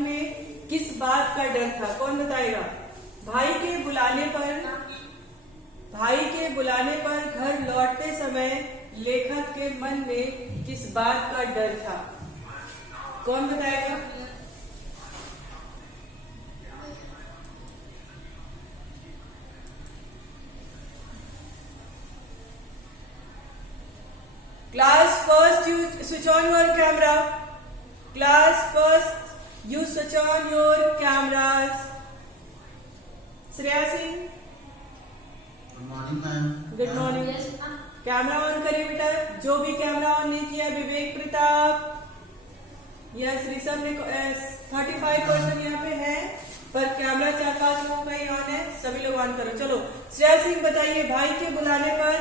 में किस बात का डर था? कौन बताएगा? भाई के बुलाने पर घर लौटते समय लेखक के मन में किस बात का डर था? कौन बताएगा? Class first, you switch on your camera. Class first, you switch on your cameras. Shreya Singh. Good morning, ma'am. Good morning. Yes, ma'am. Camera on करिए बेटा, जो भी कैमरा ऑन नहीं किया। विवेक प्रताप, यस ऋषभ ने 35% यहाँ पे है, पर कैमरा 4-5 लोगों का ही ऑन है। सभी लोग ऑन करो। चलो श्रेया सिंह बताइए, भाई के बुलाने पर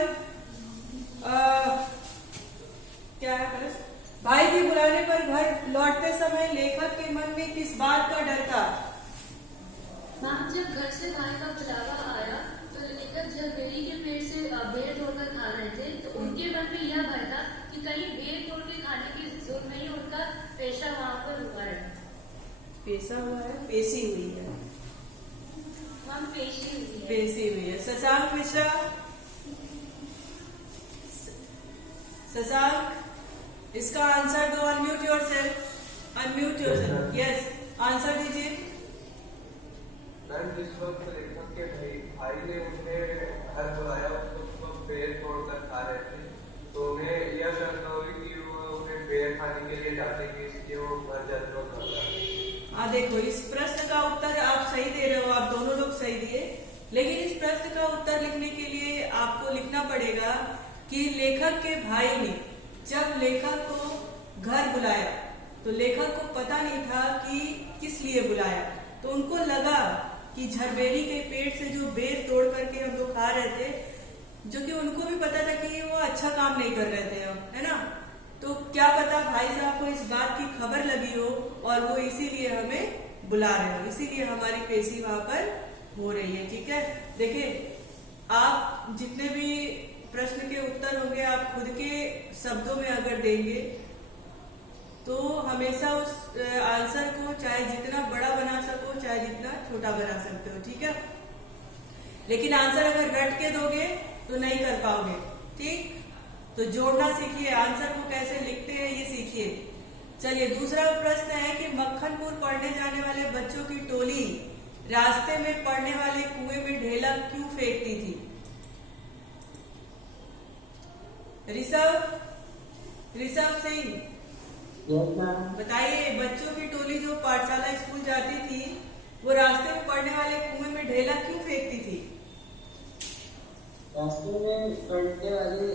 क्या है प्रश्न? भाई के बुलाने पर घर लौटते समय लेखक के मन में किस बात का डर था? मैम, जब घर से भाई का बुलावा आया तो लेखक जब बेरी के पेड़ से बेर तोड़कर खा रहे थे, तो उनके मन में यह भय था कि कहीं बेर तोड़ के खाने की जरूरत नहीं, उनका पेशा वहाँ पर हुआ है। पेशा हुआ है, पेशी हुई है। मैम, पेशी हुई है। पेशी हुई है। शशांक मिश्रा, शशांक इसका आंसर दो। Unmute yourself. यस, आंसर दीजिए। मैम, जिस वक्त लेखक के भाई ने उन्हें घर बुलाया, उस वक्त बेर तोड़कर खा रहे थे, तो उन्हें यह शंका हुई कि वो उन्हें बेर खाने के लिए डांटेंगे, इसलिए वो घर जज्बा कर रहा है। हाँ देखो, इस प्रश्न का उत्तर आप सही दे रहे हो, आप दोनों लोग सही दिए, लेकिन इस प्रश्न का उत्तर लिखने के लिए आपको लिखना पड़ेगा कि लेखक के भाई ने जब लेखक को घर बुलाया तो लेखक को पता नहीं था कि किस लिए बुलाया, तो उनको लगा कि झरबेरी के पेड़ से जो बेर तोड़ करके हम लोग खा रहे थे, जो कि उनको भी पता था कि वो अच्छा काम नहीं कर रहे थे हम, है ना। तो क्या पता भाई साहब को इस बात की खबर लगी हो और वो इसीलिए हमें बुला रहे हो, इसीलिए हमारी पेशी वहां पर हो रही है। ठीक है, देखिए आप जितने भी प्रश्न के उत्तर होंगे आप खुद के शब्दों में अगर देंगे तो हमेशा उस आंसर को चाहे जितना बड़ा बना सको चाहे जितना छोटा बना सकते हो। ठीक है, लेकिन आंसर अगर रट के दोगे तो नहीं कर पाओगे। ठीक, तो जोड़ना सीखिए, आंसर को कैसे लिखते हैं ये सीखिए। चलिए, दूसरा प्रश्न है कि मक्खनपुर पढ़ने जाने वाले बच्चों की टोली रास्ते में पड़ने वाले कुएं में ढेला क्यों फेंकती थी? ऋषभ सिंह बताइए, बच्चों की टोली जो पाठशाला स्कूल जाती थी वो रास्ते में पड़ने वाले कुएं में ढेला क्यों फेंकती थी? रास्ते में पड़ने वाले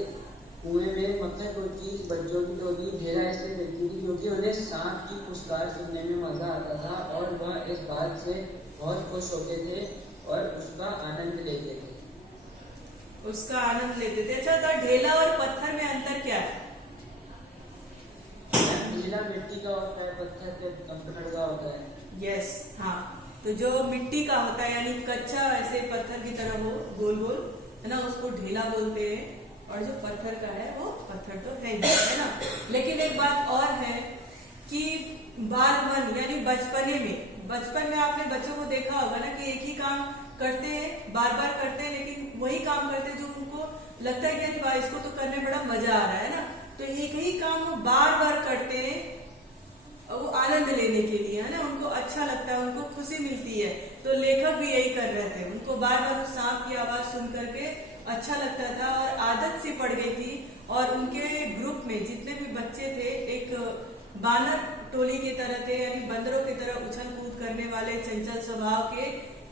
कुएं में मक्खनपुर की बच्चों की टोली ढेला ऐसे फेंकती थी क्योंकि उन्हें सांप की फुसकार सुनने में मजा आता था और वह इस बात से बहुत खुश होते थे और उसका आनंद लेते थे। अच्छा, तो ढेला और पत्थर में अंतर क्या है? ढेला मिट्टी का होता है, पत्थर कंकड़ का होता है। यस, हाँ, तो जो मिट्टी का होता है यानी कच्चा ऐसे पत्थर की तरह हो गोल गोल, है ना, उसको ढेला बोलते हैं, और जो पत्थर का है वो पत्थर तो है ही, है ना। लेकिन एक बात और है कि बालपन यानी बचपन में आपने बच्चों को देखा होगा ना कि एक ही काम करते हैं, बार बार करते हैं, लेकिन वही काम करते हैं जो उनको लगता है कि भाई इसको तो करने में बड़ा मजा आ रहा है ना, तो एक ही काम वो बार बार करते हैं वो आनंद लेने के लिए, है ना, उनको अच्छा लगता है, उनको खुशी मिलती है। तो लेखक भी यही कर रहे थे, उनको बार बार उस सांप की आवाज सुन करके अच्छा लगता था और आदत सी पड़ गई थी। और उनके ग्रुप में जितने भी बच्चे थे एक बानर टोली की तरह थे, यानी बंदरों की तरह उछल कूद करने वाले चंचल स्वभाव के,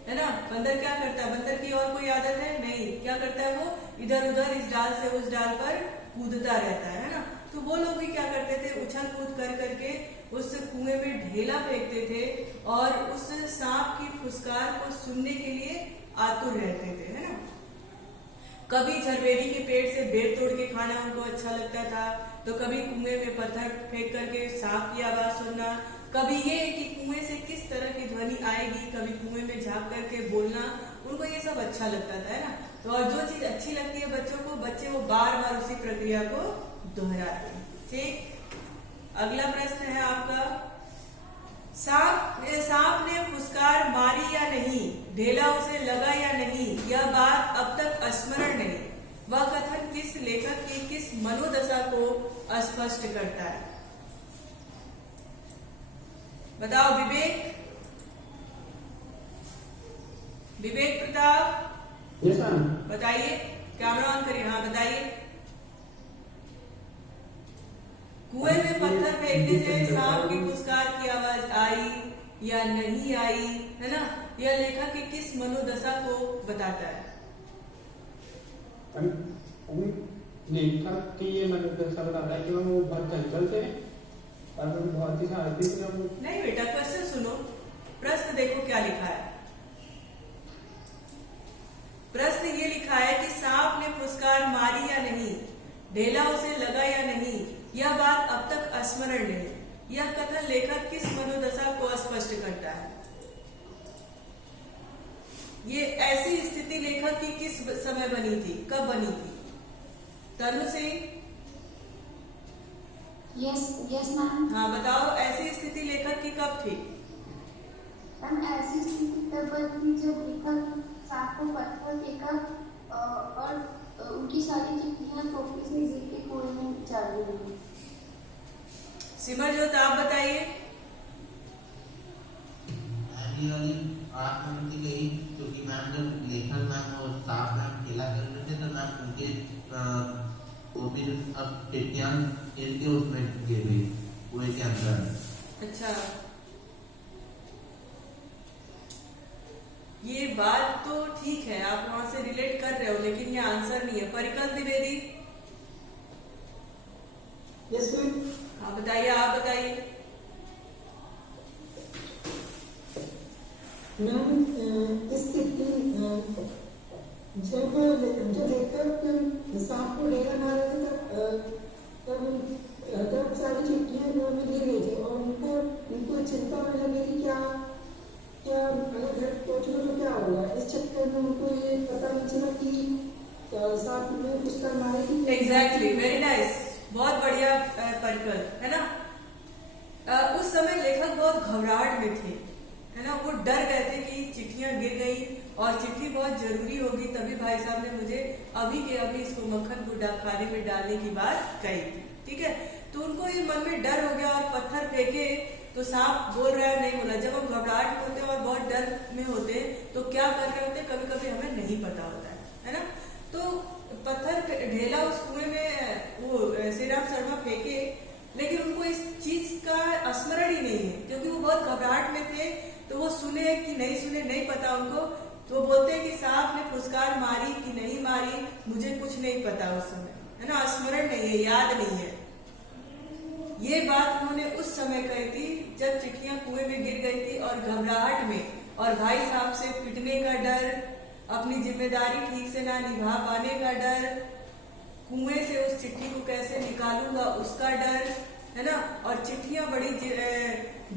है ना। बंदर क्या करता है? बंदर की और कोई आदत है नहीं, क्या करता है वो इधर उधर इस डाल से उस डाल पर कूदता रहता है ना। तो वो लोग भी क्या करते थे? उछल कूद कर करके उस कुएं में ढेला फेंकते थे और उस सांप की फुसकार को सुनने के लिए आतुर रहते थे, है ना। कभी झरबेरी के पेड़ से बेर तोड़ के खाना उनको अच्छा लगता था, तो कभी कुएं में पत्थर फेंक करके सांप की आवाज सुनना, कभी ये कि कुएं से किस तरह की ध्वनि आएगी, कभी कुएं में झांक करके बोलना, उनको ये सब अच्छा लगता था, है ना। तो और जो चीज अच्छी लगती है बच्चों को, बच्चे वो बार बार उसी प्रक्रिया को दोहराते हैं। ठीक, अगला प्रश्न है आपका, सांप सांप ने फुसकार मारी या नहीं, ढेला उसे लगा या नहीं, यह बात अब तक स्मरण नहीं। वह कथन किस लेखक की किस मनोदशा को स्पष्ट करता है? बताओ विवेक, विवेक प्रताप, यस मैम। बताइए। कैमरा ऑन करिए। हाँ बताइए। कुएं में पत्थर फेंकने से सांप की फुसकार की आवाज आई या नहीं आई, है ना? यह लेखक की किस मनोदशा को बताता है? लेखक की ये मनोदशा बताता है कि वो बहुत चंचल थे और वो बहुत ही साहसी थे। नहीं बेटा, क्वेश्चन सुनो, प्रश्न देखो क्या लिखा है। प्रश्न ये लिखा है कि सांप ने फुसकार मारी या नहीं, ढेला उसे लगा या नहीं, यह बात अब तक स्मरण नहीं। यह कथन लेखक किस मनोदशा को स्पष्ट करता है? ये ऐसी स्थिति लेखक की किस समय बनी थी, कब बनी थी? तनु सिंह। Yes ma'am. हाँ बताओ, ऐसी स्थिति लेखक की कब थी? मैम ऐसी स्थिति तब बनी जब लेखक सांप को पत्थर फेंका और उनकी सारी चिट्ठियां टोपी से गिर के कुएं में जा गई। सिमरजोत आप बताइए। अभी वाली आप मैम की गई, क्योंकि मैम जब लेखन मैम और साफ मैम खेला कर रहे थे तो मैम उनके वो भी अब चिट्ठियां इनके उसमें गिर गई कुएं के अंदर। अच्छा, ये बात तो ठीक है, आप वहां से रिलेट कर रहे हो, लेकिन ये आंसर नहीं है। परिकल द्विवेदी। Yes ma'am. हाँ बताइए, आप बताइए। मैम इस स्थिति जब लेखक सांप को ढेला मारा था तब सारी चिट्ठियां कुएं में गिर गई थी और उनको चिंता होने लगी कि क्या अगर घर पहुंचना तो क्या होगा। इस चक्कर में उनको ये पता नहीं चला कि सांप में फुसकार मारेगी। एग्जैक्टली, वेरी नाइस, बहुत बढ़िया परिकल, है ना? उस समय लेखक बहुत घबराहट में थे, है ना? वो डर गए थे कि चिट्ठियां गिर गई और चिट्ठी बहुत जरूरी होगी, तभी भाई साहब ने मुझे अभी के अभी इसको मक्खनपुर डाकखाने में डालने की बात कही थी। ठीक है, तो उनको ये मन में डर हो गया और पत्थर फेंके तो सांप बोल रहा है, नहीं बोला। जब हम घबराहट में होते हैं और बहुत डर में होते हैं तो क्या कर रहे होते हैं, कभी कभी हमें नहीं पता होता है ना? तो पत्थर ढेला उस कुएं में वो श्री राम शर्मा फेंके, लेकिन उनको इस चीज का स्मरण ही नहीं है, क्योंकि वो बहुत घबराहट में थे। तो वो सुने कि नहीं सुने नहीं पता उनको, तो वो बोलते हैं कि सांप ने फुसकार मारी कि नहीं मारी, मुझे कुछ नहीं पता उस समय, है ना? स्मरण नहीं है, याद नहीं है। ये बात उन्होंने उस समय कही थी जब चिट्ठियां कुएं में गिर गई थी और घबराहट में, और भाई साहब से पिटने का डर, अपनी जिम्मेदारी ठीक से ना निभा पाने का डर, कुएं से उस चिट्ठी को कैसे निकालूंगा उसका डर, है ना? और चिट्ठियां बड़ी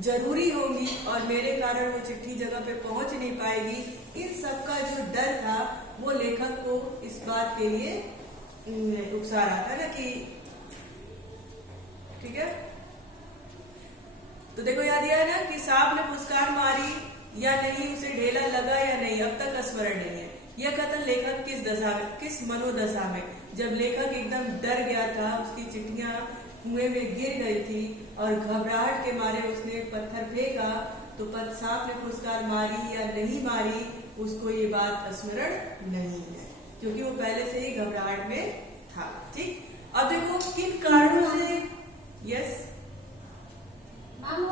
जरूरी होंगी और मेरे कारण वो चिट्ठी जगह पे पहुंच नहीं पाएगी, इन सब का जो डर था वो लेखक को इस बात के लिए उकसा रहा था ना कि ठीक है। तो देखो याद दिया है ना कि सांप ने फुसकार मारी या नहीं, उसे ढेला लगा या नहीं, अब तक स्मरण नहीं है। यह कथन लेखक किस दशा में, किस मनोदशा में, जब लेखक एकदम डर गया था, उसकी चिट्ठियां कुएं में गिर गई थी और घबराहट के मारे उसने पत्थर फेंका, तो सांप ने फुसकार मारी या नहीं मारी, उसको ये बात स्मरण नहीं है, क्योंकि वो पहले से ही घबराहट में था। ठीक, अब देखो किन कारणों से। यस मैम,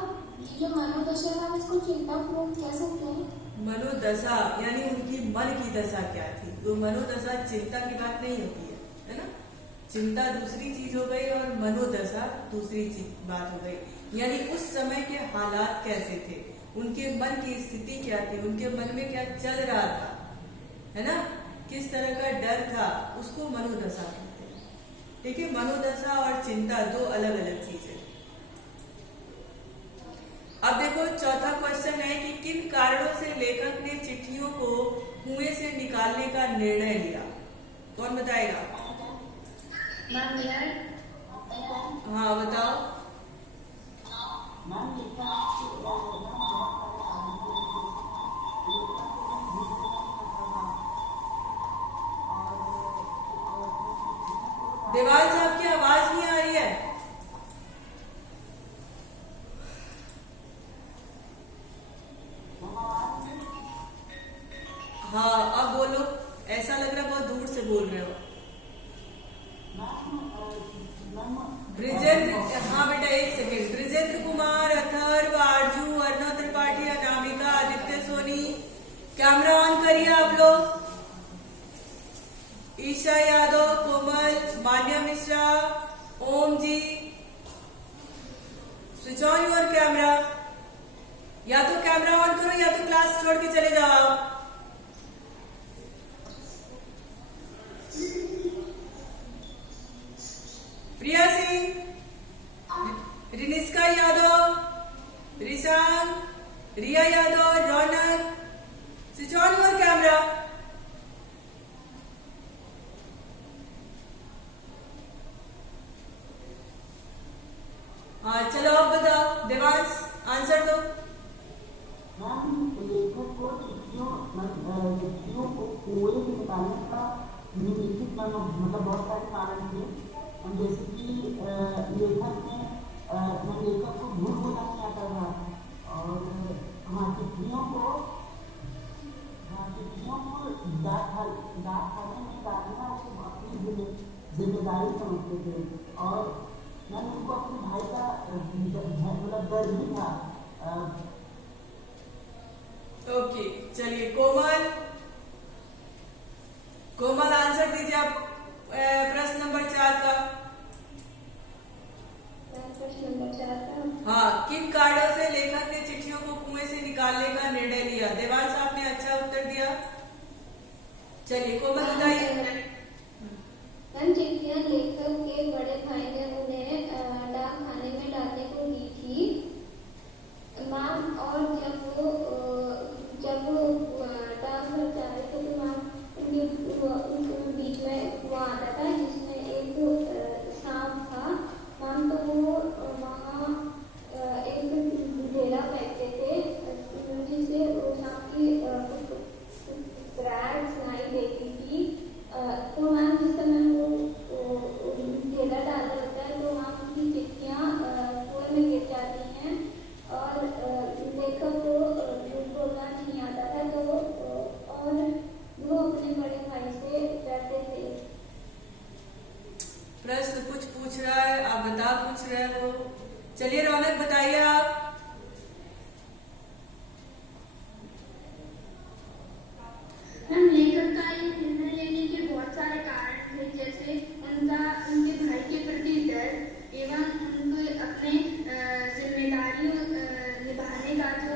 ये जो मनोदशा है हम इसको चिंतापूर्ण कह सकते हैं। मनोदशा यानी उनकी मन की दशा क्या थी? वो मनोदशा चिंता की बात नहीं होती है ना? चिंता दूसरी चीज हो गई और मनोदशा दूसरी बात हो गई। यानी उस समय के हालात कैसे थे, उनके मन की स्थिति क्या थी, उनके मन में क्या चल रहा था, है ना? किस तरह का डर था, उसको मनोदशा कहते हैं। ठीक है, मनोदशा और चिंता दो अलग अलग चीज है। अब देखो चौथा क्वेश्चन है कि किन कारणों से लेखक ने चिट्ठियों को कुएं से निकालने का निर्णय लिया? कौन बताएगा? हाँ बताओ। हाँ अब बोलो, ऐसा लग रहा है बहुत दूर से बोल रहे हो। ब्रिजेंद्र, हाँ बेटा एक second. Brijendra Kumar, Atharva, Aarzoo, Arnav Tripathi, Anamika, Aditya Soni, camera on करिए आप लोग। ईशा यादव, कोमल, मान्या मिश्रा, ओम जी, स्विच ऑन योर कैमरा। या तो कैमरा ऑन करो या तो क्लास छोड़ के चले जाओ। प्रिया सिंह, रिनिस्का यादव, रिशान, रिया यादव, रौनक, स्विच ऑन योर कैमरा। हाँ चलो अब बताओ, देवांश आंसर दो। लेखक को चिट्ठियों को कुएं से निकालने का निम्नलिखित मतलब बहुत सारे कारण थे, जैसे कि लेखक को झूठ बोलना नहीं आता था, और हाँ चिट्ठियों को डाकखाने में डालना उसको अपनी जिम्मेदारी समझते थे, और मैंने उनको अपने भाई का मतलब डर भी था। ओके चलिए कोमल, कोमल आंसर दीजिए आप प्रश्न नंबर 4 का। प्रश्न नंबर 4 का हाँ, किन कारणों से लेखक ने चिट्ठियों को कुएं से निकालने का निर्णय लिया? देवांश आपने अच्छा उत्तर दिया। चलिए कोमल बताइए। मैम चिट्ठियां लेखक के बड़े भाई ने उन्हें डाक खाने में डालने को दी थी मैम, और जब वो डाक घर जा रहे थे तो मैम उनके बीच में वो आता था जिसमें एक सांप था मैम, तो वो वहाँ एक ढेला फेंकते थे जिससे वो सांप की क्रैक सुनाई देती थी। तो मैम जिस समय वो ढेला डाला होता है तो वहाँ उनकी चिट्ठियाँ कुएं में गिर जाती हैं, और लेखक को झूठ बोलना नहीं आता था, तो और वो अपने बड़े भाई से डरते थे। प्रश्न कुछ पूछ रहा है, आप बता पूछ रहे हो। चलिए रौनक बताइए आप। हम लेखक का ये निर्णय लेने के बहुत सारे कारण थे, जैसे उनके भाई के प्रति डर एवं उनके अपने जिम्मेदारियों निभाने का जो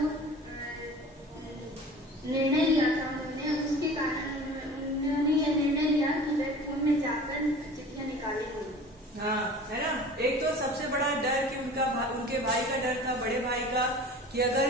निर्णय लिया था उन्होंने, उसके कारण उन्होंने यह निर्णय लिया कि वे कुएं में जाकर चिट्ठियां निकालेंगे। हाँ है ना, एक तो सबसे बड़ा डर कि उनके भाई का डर था, बड़े भाई का, कि अगर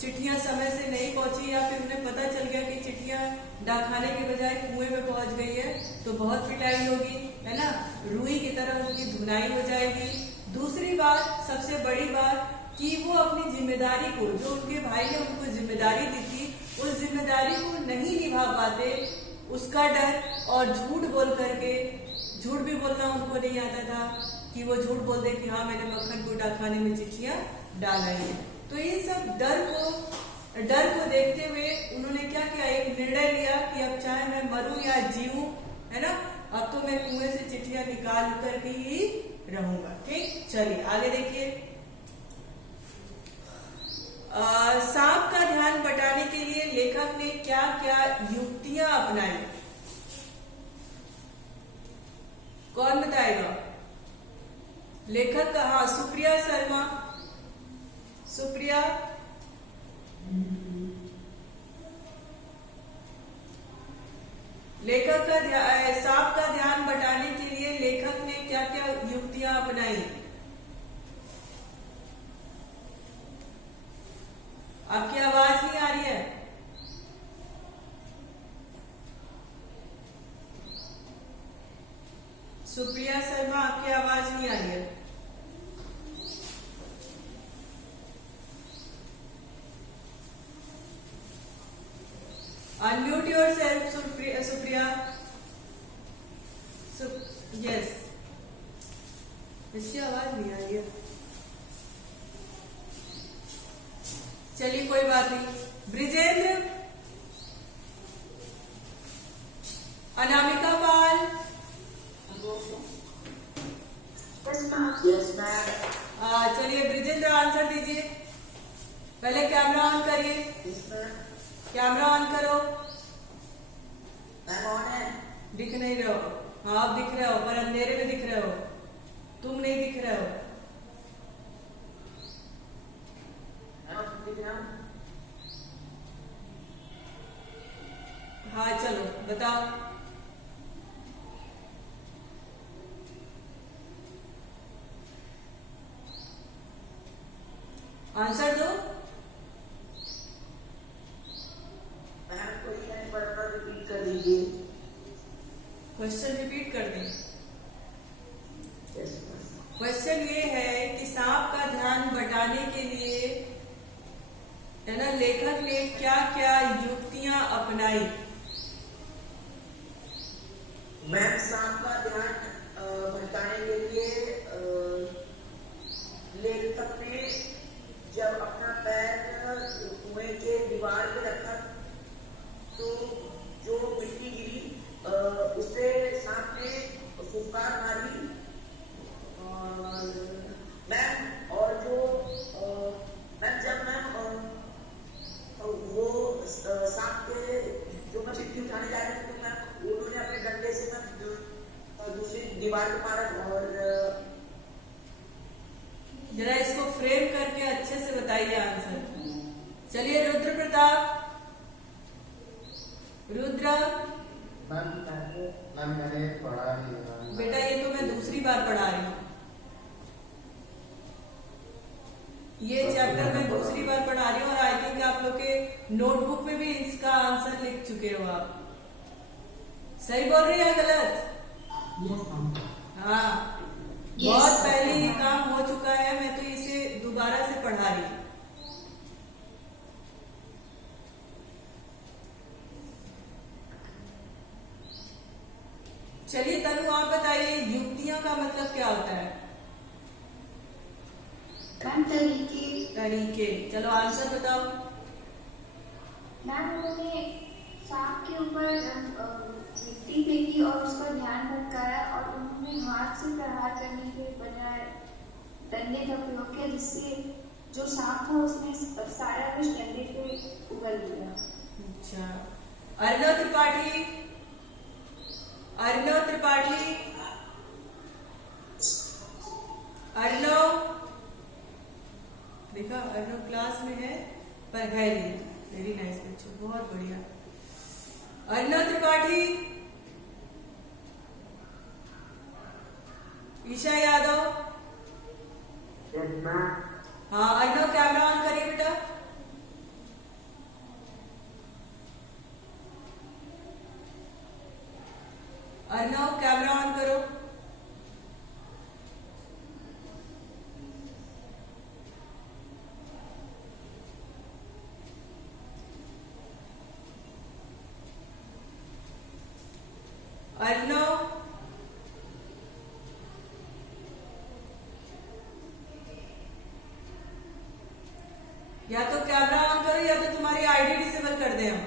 चिट्ठियां समय से नहीं पहुंची या फिर उन्हें पता चल गया कि चिट्ठियां डाकखाने के बजाय कुएं में पहुंच गई है तो बहुत पिटाई होगी, है ना, रुई की तरह उनकी धुनाई हो जाएगी। दूसरी बात, सबसे बड़ी बात, कि वो अपनी जिम्मेदारी को, जो उनके भाई ने उनको जिम्मेदारी दी थी, उस जिम्मेदारी को नहीं निभा पाते, उसका डर, और झूठ बोल करके, झूठ भी बोलना उनको नहीं आता था कि वो झूठ बोल दे कि हाँ मैंने मक्खन को डाकखाने में चिट्ठियां डाल आई है। तो इन सब डर को देखते हुए उन्होंने क्या किया, एक निर्णय लिया कि अब चाहे मैं मरूं या जीऊं, है ना, अब तो मैं कुएं से चिट्ठियां निकाल करके ही रहूंगा। ठीक, चलिए आगे देखिए। सांप का ध्यान बटाने के लिए लेखक ने क्या क्या युक्तियां अपनाई? कौन बताएगा? लेखक का, हाँ सुप्रिया शर्मा, सुप्रिया। लेखक का सांप का ध्यान बटाने के लिए लेखक ने क्या क्या युक्तियां अपनाई? आपकी आवाज नहीं आ रही है। सुप्रिया शर्मा, आपकी आवाज नहीं आ रही है। Unmute yourself, Supriya. Yes. इसकी आवाज नहीं आ रही है। चलिए कोई बात नहीं। ब्रिजेंद्र, अनामिका पाल, यस मैम। चलिए ब्रिजेंद्र आंसर दीजिए। पहले कैमरा ऑन करिए, कैमरा ऑन करो। मैम ऑन है। दिख नहीं रहे हो। हाँ आप दिख रहे हो पर अंधेरे में दिख रहे हो, तुम नहीं दिख रहे हो। हाँ चलो बताओ। आंसर दो। मैम क्वेश्चन पर रिपीट कर दीजिए। क्वेश्चन रिपीट कर दें। यस क्वेश्चन ये है कि सांप का ध्यान बटाने के लिए है ना, लेखक ने क्या क्या युक्तियां अपनाई। मैम सांप का ध्यान भटकाने के लिए लेखक ने जब अपना पैर कुएं के दीवार पे रखा तो जो मिट्टी गिरी उससे सांप ने फुफकार मारी। मैम और जो मैम जब मैम वो सांप के जो मैं मिट्टी उठाने जा रहे थे तो मैम उन्होंने अपने डंडे से मैम दूसरी दीवार पे मारा। और जरा इसको फ्रेम करके अच्छे से बताइए आंसर। चलिए रुद्र प्रताप। रुद्र मैम मैंने पढ़ा नहीं। बेटा ये तो मैं दूसरी बार पढ़ा रही हूँ, ये चैप्टर मैं दूसरी बार पढ़ा रही हूँ और आई थिंक आप लोग के नोटबुक में भी इसका आंसर लिख चुके हो आप। सही बोल रही है गलत? हाँ बहुत पहले ये काम हो चुका है, मैं तो इसे दोबारा से पढ़ा रही हूँ। चलिए तनु आप बताइए युक्तियां का मतलब क्या होता है। मैम तरीके। तरीके, चलो आंसर बताओ। मैम उन्होंने सांप के ऊपर मिट्टी फेंकी और उसका ध्यान भटकाया और उन्होंने हाथ से प्रहार करने के बजाय डंडे का प्रयोग किया, जिससे जो सांप था उसने सारा विष डंडे पे उगल दिया। अच्छा अर्णव त्रिपाठी। अर्णव त्रिपाठी। अर्णव देखा, अर्णव क्लास में है पर है नहीं। वेरी नाइस बच्चों, बहुत बढ़िया। अर्णव त्रिपाठी। ईशा यादव। हाँ अर्णव कैमरा ऑन करिए बेटा। अर्णव कैमरा ऑन करो। अर्णव या तो कैमरा ऑन करो या तो तुम्हारी आईडी डिसेबल कर दे हम।